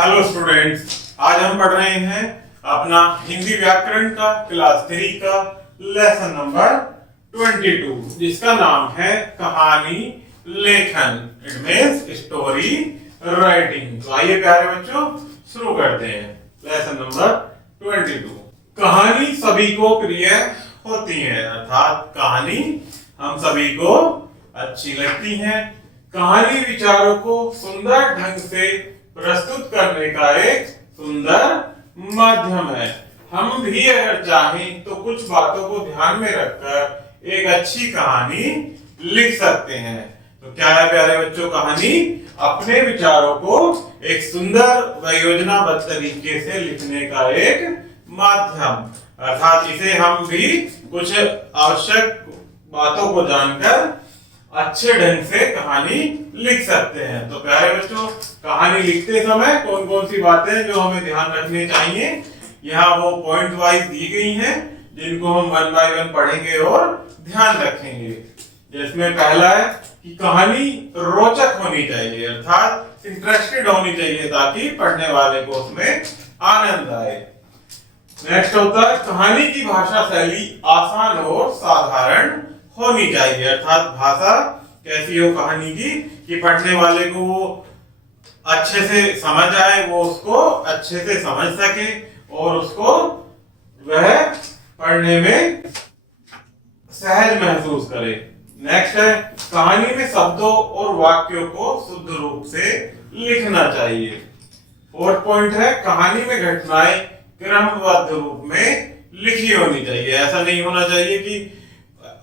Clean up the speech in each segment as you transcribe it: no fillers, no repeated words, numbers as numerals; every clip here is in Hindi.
हेलो स्टूडेंट्स, आज हम पढ़ रहे हैं अपना हिंदी व्याकरण का क्लास 3 का लेसन नंबर 22 जिसका नाम है कहानी लेखन। It means story writing. तो आइए प्यारे बच्चों शुरू करते हैं लेसन नंबर 22। कहानी सभी को प्रिय होती है, अर्थात कहानी हम सभी को अच्छी लगती है। कहानी विचारों को सुंदर ढंग से प्रस्तुत करने का एक सुंदर माध्यम है। हम भी अगर चाहें तो कुछ बातों को ध्यान में रखकर एक अच्छी कहानी लिख सकते हैं। तो क्या है प्यारे बच्चों, कहानी अपने विचारों को एक सुंदर व योजनाबद्ध तरीके से लिखने का एक माध्यम, अर्थात इसे हम भी कुछ आवश्यक बातों को जानकर अच्छे ढंग से कहानी लिख सकते हैं। तो प्यारे बच्चों, कहानी लिखते समय कौन कौन सी बातें जो हमें ध्यान रखनी चाहिए, यहाँ वो पॉइंट वाइज दी गई हैं जिनको हम 1 बाय 1 पढ़ेंगे और ध्यान रखेंगे। जिसमें पहला है कि कहानी रोचक होनी चाहिए, अर्थात इंटरेस्टेड होनी चाहिए ताकि पढ़ने वाले को उसमें आनंद आए। नेक्स्ट होता है कहानी की भाषा शैली आसान और साधारण होनी चाहिए, अर्थात भाषा कैसी हो कहानी की कि पढ़ने वाले को वो अच्छे से समझ आए, वो उसको अच्छे से समझ सके और उसको वह पढ़ने में सहज महसूस करे। नेक्स्ट है कहानी में शब्दों और वाक्यों को शुद्ध रूप से लिखना चाहिए। फोर्थ पॉइंट है कहानी में घटनाएं क्रमबद्ध रूप में लिखी होनी चाहिए। ऐसा नहीं होना चाहिए कि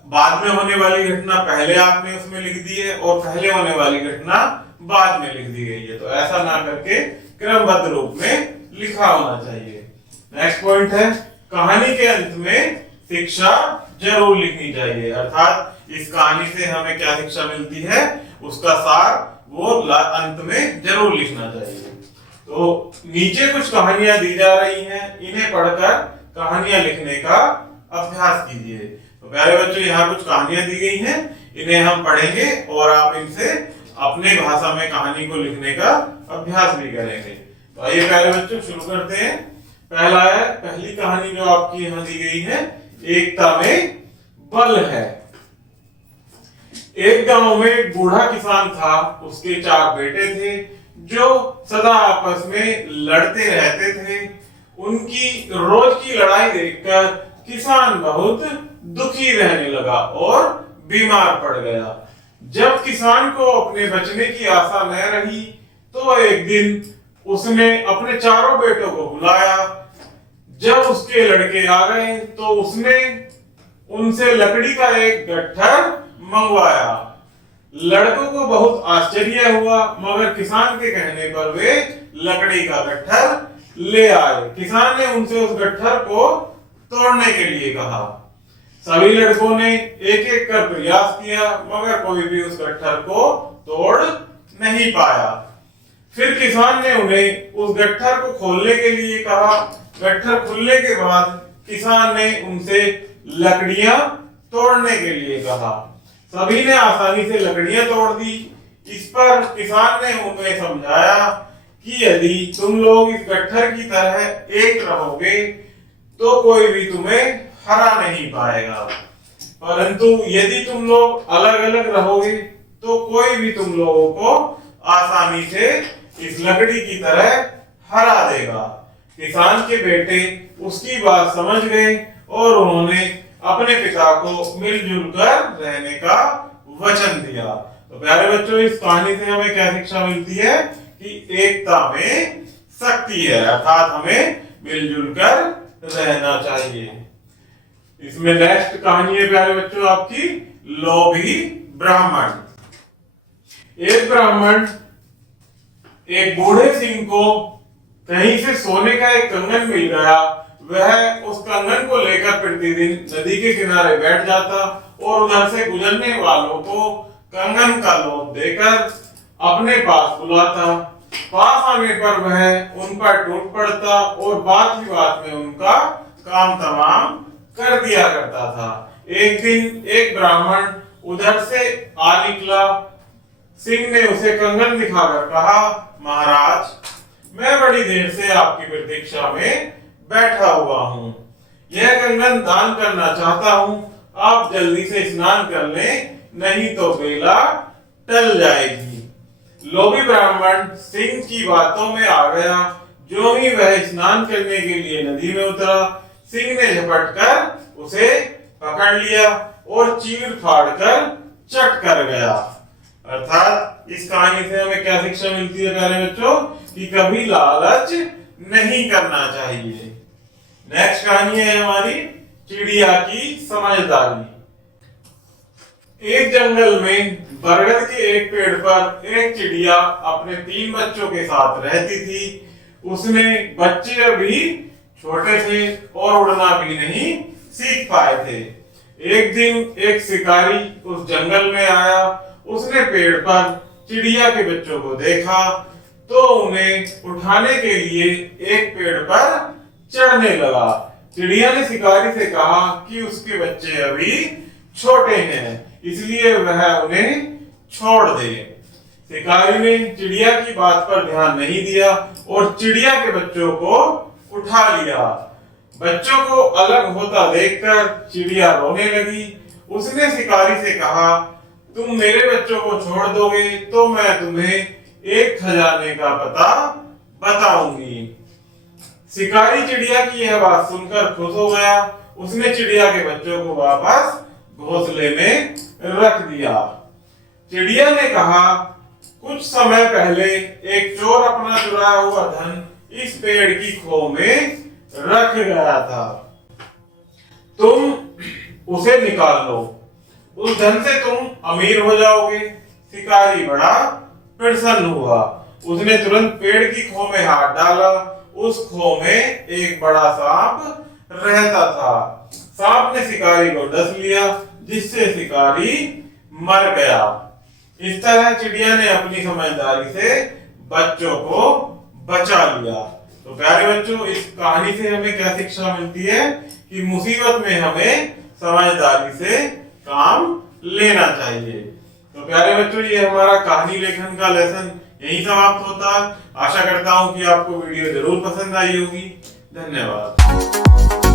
बाद में होने वाली घटना पहले आपने उसमें लिख दी है और पहले होने वाली घटना बाद में लिख दी गई है। तो ऐसा ना करके क्रमबद्ध रूप में लिखा होना चाहिए। नेक्स्ट पॉइंट है कहानी के अंत में शिक्षा जरूर लिखनी चाहिए, अर्थात इस कहानी से हमें क्या शिक्षा मिलती है उसका सार वो अंत में जरूर लिखना चाहिए। तो नीचे कुछ कहानियां दी जा रही हैं, इन्हें पढ़कर कहानियां लिखने का अभ्यास कीजिए। तो प्यारे बच्चों, यहाँ कुछ कहानियां दी गई हैं, इन्हें हम पढ़ेंगे और आप इनसे अपने भाषा में कहानी को लिखने का अभ्यास भी करेंगे। तो आइए प्यारे बच्चों शुरू करते हैं। पहली कहानी जो आपकी यहाँ दी गई है, एकता में बल है। एक गांव में एक बूढ़ा किसान था, उसके 4 बेटे थे जो सदा आपस में लड़ते रहते थे। उनकी रोज की लड़ाई देखकर किसान बहुत दुखी रहने लगा और बीमार पड़ गया। जब किसान को अपने बचने की आशा न रही तो एक दिन उसने अपने 4 बेटों को बुलाया। जब उसके लड़के आ गए तो उसने उनसे लकड़ी का एक गट्ठर मंगवाया। लड़कों को बहुत आश्चर्य हुआ, मगर किसान के कहने पर वे लकड़ी का गट्ठर ले आए। किसान ने उनसे उस गट्ठर को तोड़ने के लिए कहा। सभी लड़कों ने एक एक कर प्रयास किया, मगर कोई भी उस गट्ठर को तोड़ नहीं पाया। फिर किसान ने उन्हें उस गट्ठर को खोलने के लिए कहा। गट्ठर खुलने के बाद किसान ने उनसे लकड़ियां तोड़ने के लिए कहा। सभी ने आसानी से लकड़ियां तोड़ दी। इस पर किसान ने उन्हें समझाया कि यदि तुम लोग इस गट्ठर की तरह एक रहोगे तो कोई भी तुम्हें हरा नहीं पाएगा, परंतु यदि तुम लोग अलग अलग रहोगे तो कोई भी तुम लोगों को आसानी से इस लकड़ी की तरह हरा देगा। किसान के बेटे उसकी बात समझ गए और उन्होंने अपने पिता को मिलजुल कर रहने का वचन दिया। तो प्यारे बच्चों, इस कहानी से हमें क्या शिक्षा मिलती है कि एकता में शक्ति है, अर्थात हमें मिलजुल कर रहना चाहिए। इसमें नेक्स्ट कहानी है प्यारे बच्चों आपकी लोभी ब्राह्मण। एक ब्राह्मण एक बूढ़े सिंह को कहीं से सोने का एक कंगन मिल गया। वह उस कंगन को लेकर प्रतिदिन नदी के किनारे बैठ जाता और उधर से गुजरने वालों को कंगन का लोभ देकर अपने पास बुलाता। पास आने पर वह उन पर टूट पड़ता और बात ही बात में उनका काम तमाम कर दिया करता था। एक दिन एक ब्राह्मण उधर से आ निकला। सिंह ने उसे कंगन दिखाकर कहा, महाराज मैं बड़ी देर से आपकी प्रतीक्षा में बैठा हुआ हूँ। यह कंगन दान करना चाहता हूँ, आप जल्दी से स्नान कर लें, नहीं तो बेला टल जाएगी। लोभी ब्राह्मण सिंह की बातों में आ गया। जो ही वह स्नान करने के लिए नदी में उतरा, सिंह ने झपट कर उसे पकड़ लिया और चीर फाड़ कर चट कर गया। अर्थात इस कहानी से हमें क्या शिक्षा मिलती है प्यारे बच्चों, कि कभी लालच नहीं करना चाहिए। नेक्स्ट कहानी है हमारी चिड़िया की समझदारी। एक जंगल में बरगद के एक पेड़ पर एक चिड़िया अपने 3 बच्चों के साथ रहती थी। उसने बच्चे अभी छोटे थे और उड़ना भी नहीं सीख पाए थे। एक दिन एक शिकारी उस जंगल में आया। उसने पेड़ पर चिड़िया के बच्चों को देखा तो उन्हें उठाने के लिए एक पेड़ पर चढ़ने लगा। चिड़िया ने शिकारी से कहा कि उसके बच्चे अभी छोटे हैं, इसलिए वह उन्हें छोड़ दे। शिकारी ने चिड़िया की बात पर ध्यान नहीं दिया और चिड़िया के बच्चों को उठा लिया। बच्चों को अलग होता देखकर चिड़िया रोने लगी। उसने शिकारी से कहा, तुम मेरे बच्चों को छोड़ दोगे तो मैं तुम्हें एक खजाने का पता बताऊंगी। शिकारी चिड़िया की यह बात सुनकर खुश हो गया। उसने चिड़िया के बच्चों को वापस घोंसले में रख दिया। चिड़िया ने कहा, कुछ समय पहले एक चोर अपना चुराया हुआ धन इस पेड़ की खो में रख गया था, तुम उसे निकाल लो, उस धन से तुम अमीर हो जाओगे। शिकारी बड़ा प्रसन्न हुआ। उसने तुरंत पेड़ की खो में हाथ डाला। उस खो में एक बड़ा सांप रहता था। सांप ने शिकारी को डस लिया, जिससे शिकारी मर गया। इस तरह चिड़िया ने अपनी समझदारी से बच्चों को बचा लिया। तो प्यारे बच्चों, इस कहानी से हमें क्या शिक्षा मिलती है कि मुसीबत में हमें समझदारी से काम लेना चाहिए। तो प्यारे बच्चों, ये हमारा कहानी लेखन का लेसन यही समाप्त होता है। आशा करता हूँ कि आपको वीडियो जरूर पसंद आई होगी। धन्यवाद।